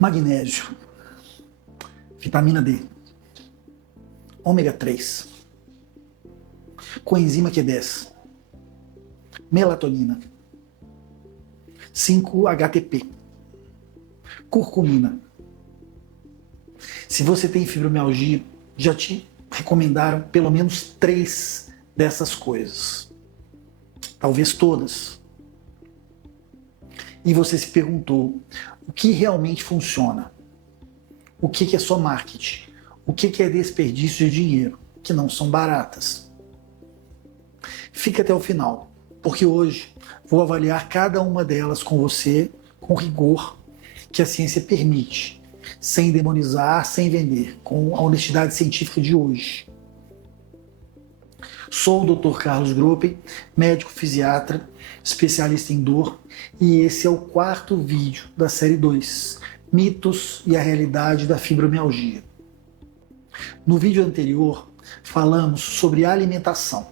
Magnésio, vitamina D, ômega 3, coenzima Q10, melatonina, 5-HTP, curcumina. Se você tem fibromialgia, já te recomendaram pelo menos 3 dessas coisas. Talvez todas. E você se perguntou, o que realmente funciona? O que é só marketing? O que é desperdício de dinheiro? Que não são baratas. Fica até o final, porque hoje vou avaliar cada uma delas com você, com rigor que a ciência permite, sem demonizar, sem vender, com a honestidade científica de hoje. Sou o Dr. Carlos Gruppen, médico fisiatra, especialista em dor, e esse é o 4º vídeo da série 2, Mitos e a Realidade da Fibromialgia. No vídeo anterior, falamos sobre alimentação.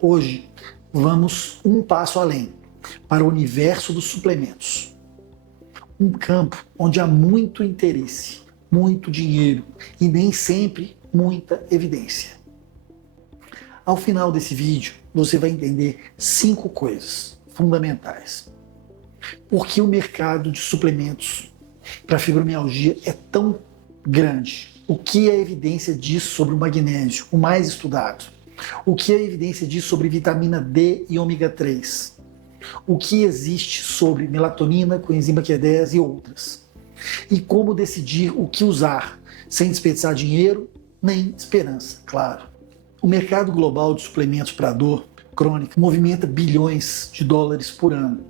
Hoje, vamos um passo além, para o universo dos suplementos. Um campo onde há muito interesse, muito dinheiro e nem sempre muita evidência. Ao final desse vídeo, você vai entender 5 coisas fundamentais. Por que o mercado de suplementos para fibromialgia é tão grande? O que a evidência diz sobre o magnésio, o mais estudado? O que a evidência diz sobre vitamina D e ômega 3? O que existe sobre melatonina, coenzima Q10 e outras? E como decidir o que usar, sem desperdiçar dinheiro nem esperança, claro. O mercado global de suplementos para dor crônica movimenta bilhões de dólares por ano.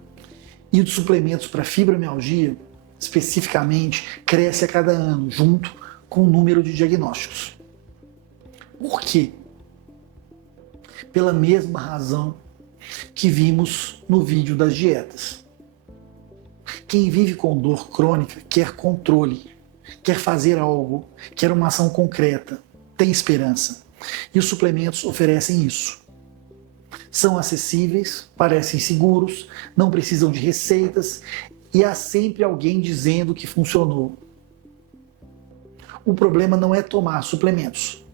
E o de suplementos para fibromialgia, especificamente, cresce a cada ano, junto com o número de diagnósticos. Por quê? Pela mesma razão que vimos no vídeo das dietas. Quem vive com dor crônica quer controle, quer fazer algo, quer uma ação concreta, tem esperança. E os suplementos oferecem isso. São acessíveis, parecem seguros, não precisam de receitas e há sempre alguém dizendo que funcionou. O problema não é tomar suplementos.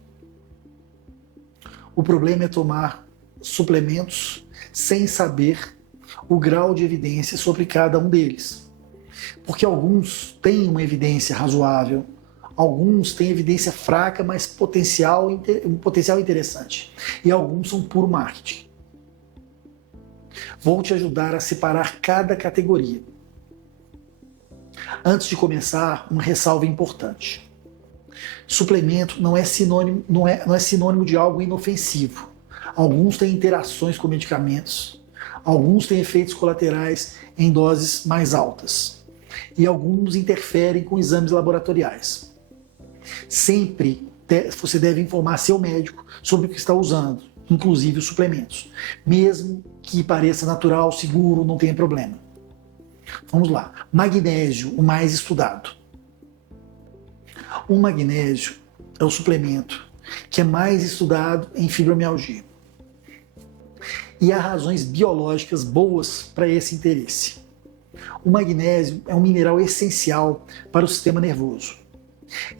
O problema é tomar suplementos sem saber o grau de evidência sobre cada um deles. Porque alguns têm uma evidência razoável, alguns têm evidência fraca, mas um potencial interessante. E alguns são puro marketing. Vou te ajudar a separar cada categoria. Antes de começar, uma ressalva importante. Suplemento não é sinônimo de algo inofensivo. Alguns têm interações com medicamentos, alguns têm efeitos colaterais em doses mais altas e alguns interferem com exames laboratoriais. Sempre você deve informar seu médico sobre o que está usando, inclusive os suplementos, mesmo que pareça natural, seguro, não tenha problema. Vamos lá. Magnésio, o mais estudado. O magnésio é o suplemento que é mais estudado em fibromialgia. E há razões biológicas boas para esse interesse. O magnésio é um mineral essencial para o sistema nervoso.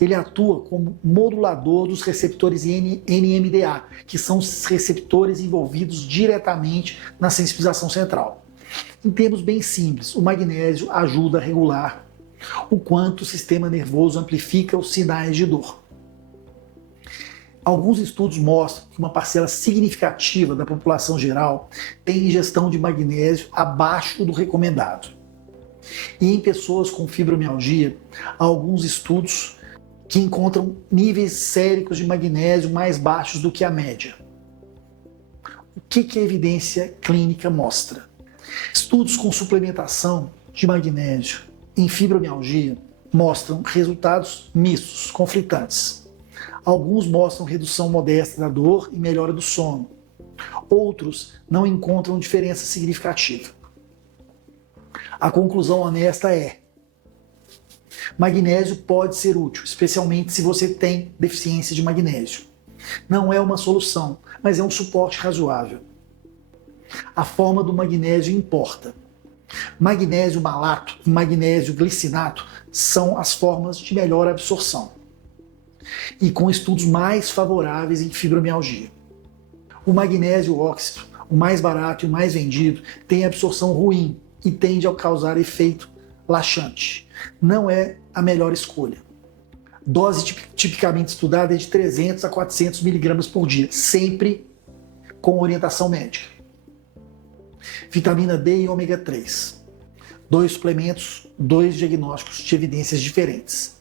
Ele atua como modulador dos receptores NMDA, que são os receptores envolvidos diretamente na sensibilização central. Em termos bem simples, o magnésio ajuda a regular o quanto o sistema nervoso amplifica os sinais de dor. Alguns estudos mostram que uma parcela significativa da população geral tem ingestão de magnésio abaixo do recomendado. E em pessoas com fibromialgia, há alguns estudos que encontram níveis séricos de magnésio mais baixos do que a média. O que a evidência clínica mostra? Estudos com suplementação de magnésio em fibromialgia mostram resultados mistos, conflitantes. Alguns mostram redução modesta da dor e melhora do sono. Outros não encontram diferença significativa. A conclusão honesta é: magnésio pode ser útil, especialmente se você tem deficiência de magnésio. Não é uma solução, mas é um suporte razoável. A forma do magnésio importa. Magnésio malato e magnésio glicinato são as formas de melhor absorção e com estudos mais favoráveis em fibromialgia. O magnésio óxido, o mais barato e o mais vendido, tem absorção ruim e tende a causar efeito laxante. Não é a melhor escolha. Dose tipicamente estudada é de 300 a 400 miligramas por dia, sempre com orientação médica. Vitamina D e ômega 3. 2 suplementos, 2 diagnósticos de evidências diferentes.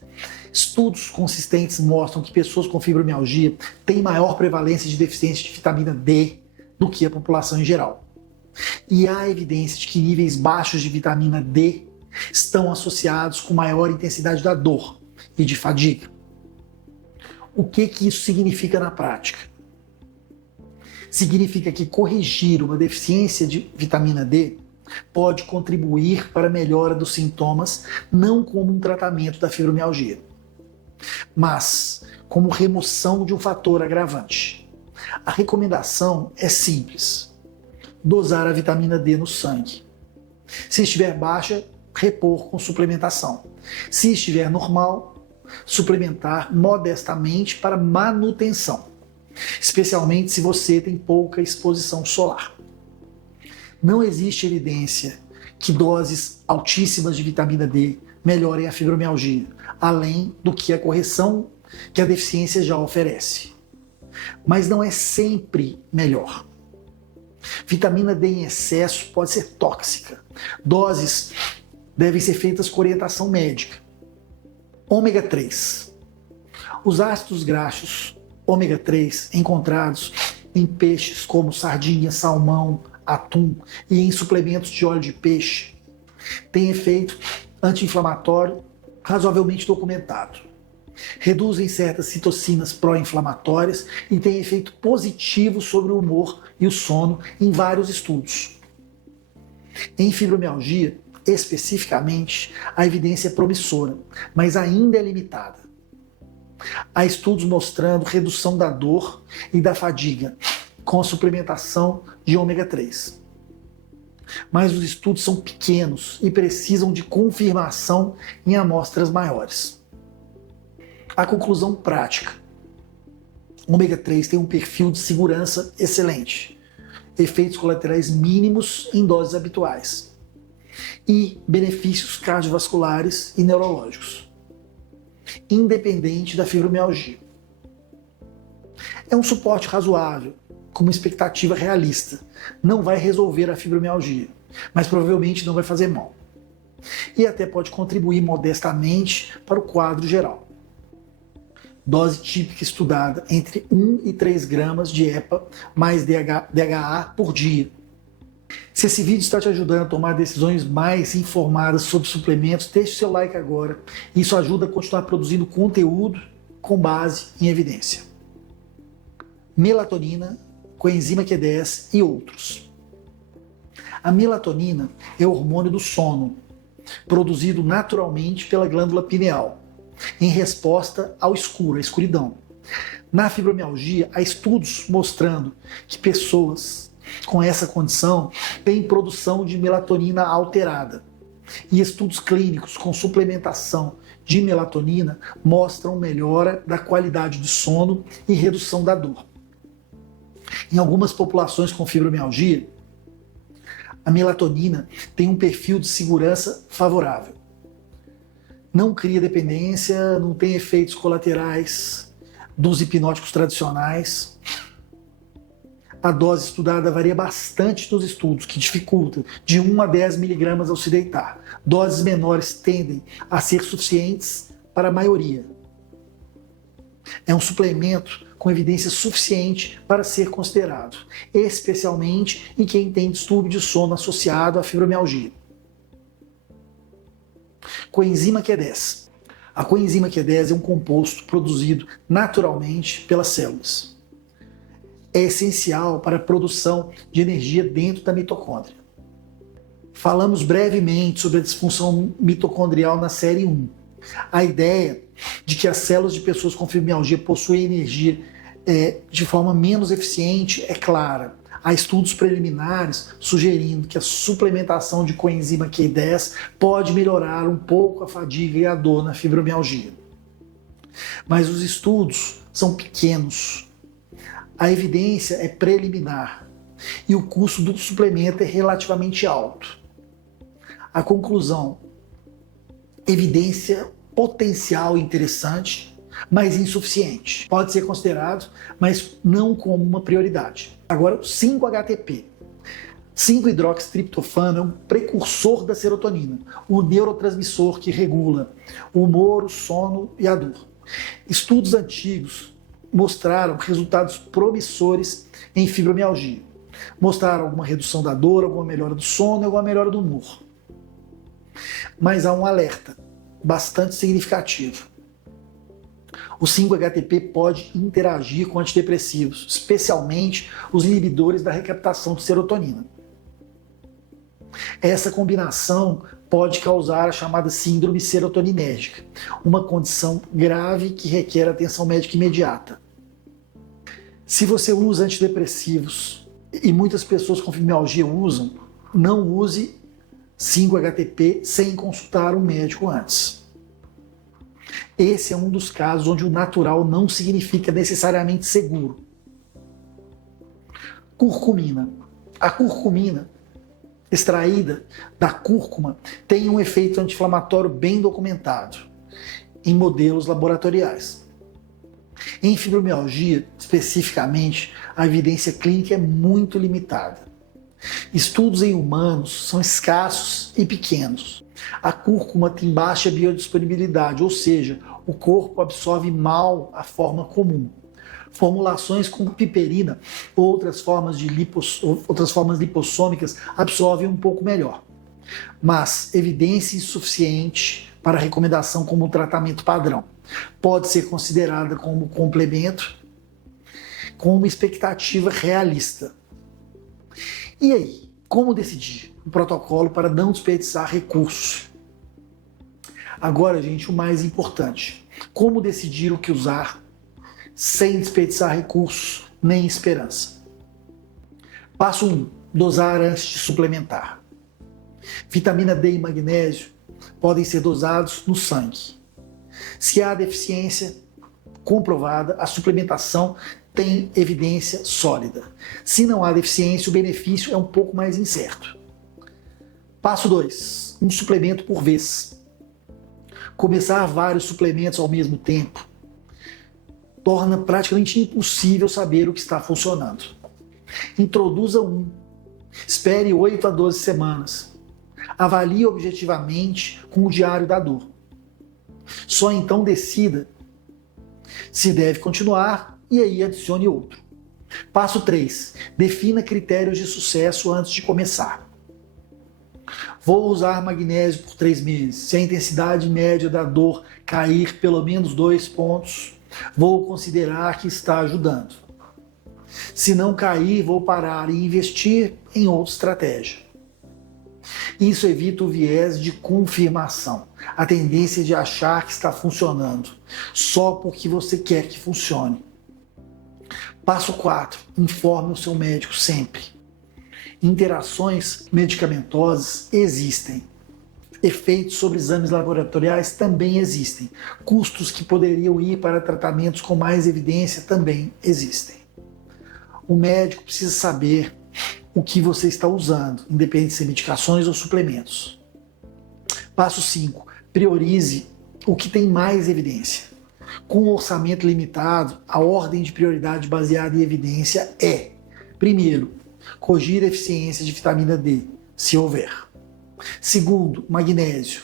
Estudos consistentes mostram que pessoas com fibromialgia têm maior prevalência de deficiência de vitamina D do que a população em geral. E há evidência de que níveis baixos de vitamina D estão associados com maior intensidade da dor e de fadiga. O que isso significa na prática? Significa que corrigir uma deficiência de vitamina D pode contribuir para a melhora dos sintomas, não como um tratamento da fibromialgia, mas como remoção de um fator agravante. A recomendação é simples: dosar a vitamina D no sangue. Se estiver baixa, repor com suplementação. Se estiver normal, suplementar modestamente para manutenção, especialmente se você tem pouca exposição solar. Não existe evidência que doses altíssimas de vitamina D melhorem a fibromialgia, além do que a correção que a deficiência já oferece. Mas não é sempre melhor. Vitamina D em excesso pode ser tóxica. Doses devem ser feitas com orientação médica. Ômega 3. Os ácidos graxos ômega 3 encontrados em peixes como sardinha, salmão, atum e em suplementos de óleo de peixe têm efeito anti-inflamatório razoavelmente documentado. Reduzem certas citocinas pró-inflamatórias e têm efeito positivo sobre o humor e o sono em vários estudos. Em fibromialgia, especificamente, a evidência é promissora, mas ainda é limitada. Há estudos mostrando redução da dor e da fadiga com a suplementação de ômega 3. Mas os estudos são pequenos e precisam de confirmação em amostras maiores. A conclusão prática: ômega 3 tem um perfil de segurança excelente, efeitos colaterais mínimos em doses habituais e benefícios cardiovasculares e neurológicos, independente da fibromialgia. É um suporte razoável, com uma expectativa realista. Não vai resolver a fibromialgia, mas provavelmente não vai fazer mal. E até pode contribuir modestamente para o quadro geral. Dose típica estudada entre 1 e 3 gramas de EPA mais DHA por dia. Se esse vídeo está te ajudando a tomar decisões mais informadas sobre suplementos, deixe seu like agora. Isso ajuda a continuar produzindo conteúdo com base em evidência. Melatonina, coenzima Q10 e outros. A melatonina é o hormônio do sono, produzido naturalmente pela glândula pineal, em resposta ao escuro, à escuridão. Na fibromialgia, há estudos mostrando que pessoas com essa condição têm produção de melatonina alterada. E estudos clínicos com suplementação de melatonina mostram melhora da qualidade do sono e redução da dor. Em algumas populações com fibromialgia, a melatonina tem um perfil de segurança favorável. Não cria dependência, não tem efeitos colaterais dos hipnóticos tradicionais. A dose estudada varia bastante nos estudos, que dificulta de 1 a 10 miligramas ao se deitar. Doses menores tendem a ser suficientes para a maioria. É um suplemento com evidência suficiente para ser considerado, especialmente em quem tem distúrbio de sono associado à fibromialgia. Coenzima Q10. A coenzima Q10 é um composto produzido naturalmente pelas células. É essencial para a produção de energia dentro da mitocôndria. Falamos brevemente sobre a disfunção mitocondrial na série 1. A ideia de que as células de pessoas com fibromialgia possuem energia de forma menos eficiente é clara. Há estudos preliminares sugerindo que a suplementação de coenzima Q10 pode melhorar um pouco a fadiga e a dor na fibromialgia. Mas os estudos são pequenos, a evidência é preliminar e o custo do suplemento é relativamente alto. A conclusão: evidência potencial interessante, mas insuficiente. Pode ser considerado, mas não como uma prioridade. Agora, o 5-HTP. 5-hidroxitriptofano é um precursor da serotonina, o neurotransmissor que regula o humor, o sono e a dor. Estudos antigos mostraram resultados promissores em fibromialgia. Mostraram alguma redução da dor, alguma melhora do sono, alguma melhora do humor. Mas há um alerta bastante significativo. O 5-HTP pode interagir com antidepressivos, especialmente os inibidores da recaptação de serotonina. Essa combinação pode causar a chamada síndrome serotoninérgica, uma condição grave que requer atenção médica imediata. Se você usa antidepressivos, e muitas pessoas com fibromialgia usam, não use 5-HTP sem consultar um médico antes. Esse é um dos casos onde o natural não significa necessariamente seguro. Curcumina. A curcumina, extraída da cúrcuma, tem um efeito anti-inflamatório bem documentado em modelos laboratoriais. Em fibromialgia, especificamente, a evidência clínica é muito limitada. Estudos em humanos são escassos e pequenos. A cúrcuma tem baixa biodisponibilidade, ou seja, o corpo absorve mal a forma comum. Formulações com piperina ou outras formas lipossômicas absorvem um pouco melhor. Mas evidência insuficiente para recomendação como tratamento padrão. Pode ser considerada como complemento com uma expectativa realista. E aí, como decidir um protocolo para não desperdiçar recursos? Agora, gente, o mais importante: como decidir o que usar sem desperdiçar recursos nem esperança? Passo 1. Dosar antes de suplementar. Vitamina D e magnésio podem ser dosados no sangue. Se há deficiência comprovada, a suplementação tem evidência sólida. Se não há deficiência, o benefício é um pouco mais incerto. Passo 2. Um suplemento por vez. Começar vários suplementos ao mesmo tempo torna praticamente impossível saber o que está funcionando. Introduza um. Espere 8 a 12 semanas. Avalie objetivamente com o diário da dor. Só então decida se deve continuar e aí adicione outro. Passo 3. Defina critérios de sucesso antes de começar. Vou usar magnésio por 3 meses. Se a intensidade média da dor cair pelo menos 2 pontos, vou considerar que está ajudando. Se não cair, vou parar e investir em outra estratégia. Isso evita o viés de confirmação, a tendência de achar que está funcionando só porque você quer que funcione. Passo 4. Informe o seu médico sempre. Interações medicamentosas existem. Efeitos sobre exames laboratoriais também existem. Custos que poderiam ir para tratamentos com mais evidência também existem. O médico precisa saber o que você está usando, independente de ser medicações ou suplementos. Passo 5. Priorize o que tem mais evidência. Com um orçamento limitado, a ordem de prioridade baseada em evidência é: primeiro, corrigir deficiências de vitamina D, se houver. Segundo, magnésio,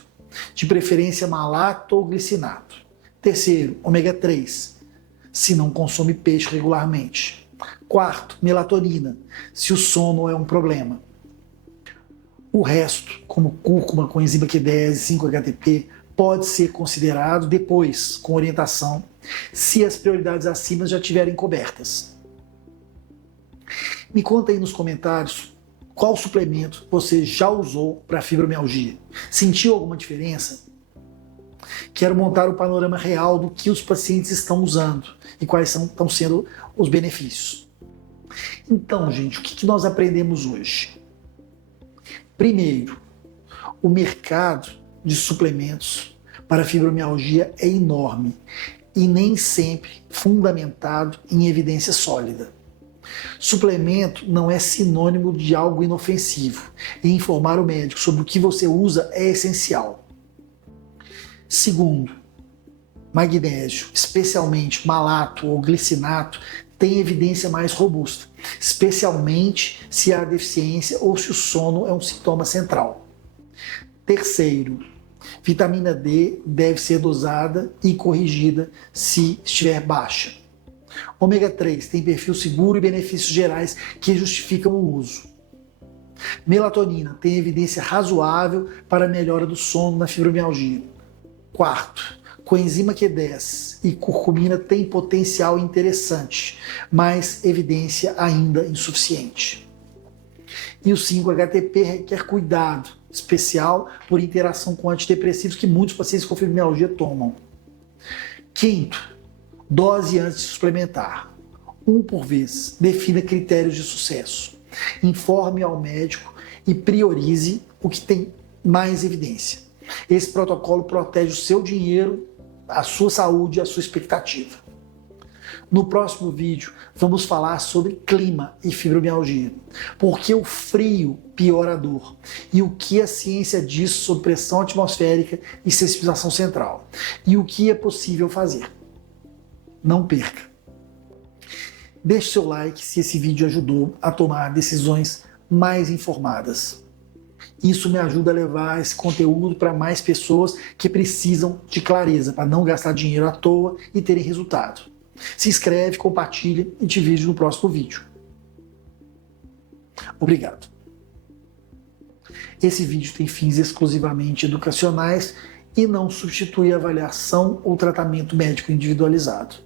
de preferência malato ou glicinato. Terceiro, ômega 3, se não consome peixe regularmente. Quarto, melatonina, se o sono é um problema. O resto, como cúrcuma, coenzima Q10 e 5-HTP, pode ser considerado depois, com orientação, se as prioridades acima já estiverem cobertas. Me conta aí nos comentários qual suplemento você já usou para fibromialgia. Sentiu alguma diferença? Quero montar um panorama real do que os pacientes estão usando e quais estão sendo os benefícios. Então, gente, o que nós aprendemos hoje? Primeiro, o mercado de suplementos para fibromialgia é enorme e nem sempre fundamentado em evidência sólida. Suplemento não é sinônimo de algo inofensivo e informar o médico sobre o que você usa é essencial. Segundo, magnésio, especialmente malato ou glicinato, tem evidência mais robusta, especialmente se há deficiência ou se o sono é um sintoma central. Terceiro, vitamina D deve ser dosada e corrigida se estiver baixa. Ômega 3 tem perfil seguro e benefícios gerais que justificam o uso. Melatonina tem evidência razoável para a melhora do sono na fibromialgia. Quarto, coenzima Q10 e curcumina têm potencial interessante, mas evidência ainda insuficiente. E o 5-HTP requer cuidado especial por interação com antidepressivos que muitos pacientes com fibromialgia tomam. Quinto, dose antes de suplementar. 1 por vez. Defina critérios de sucesso. Informe ao médico e priorize o que tem mais evidência. Esse protocolo protege o seu dinheiro, a sua saúde e a sua expectativa. No próximo vídeo, vamos falar sobre clima e fibromialgia. Por que o frio piora a dor? E o que a ciência diz sobre pressão atmosférica e sensibilização central? E o que é possível fazer? Não perca! Deixe seu like se esse vídeo ajudou a tomar decisões mais informadas. Isso me ajuda a levar esse conteúdo para mais pessoas que precisam de clareza, para não gastar dinheiro à toa e terem resultado. Se inscreve, compartilha e te vejo no próximo vídeo. Obrigado. Esse vídeo tem fins exclusivamente educacionais e não substitui avaliação ou tratamento médico individualizado.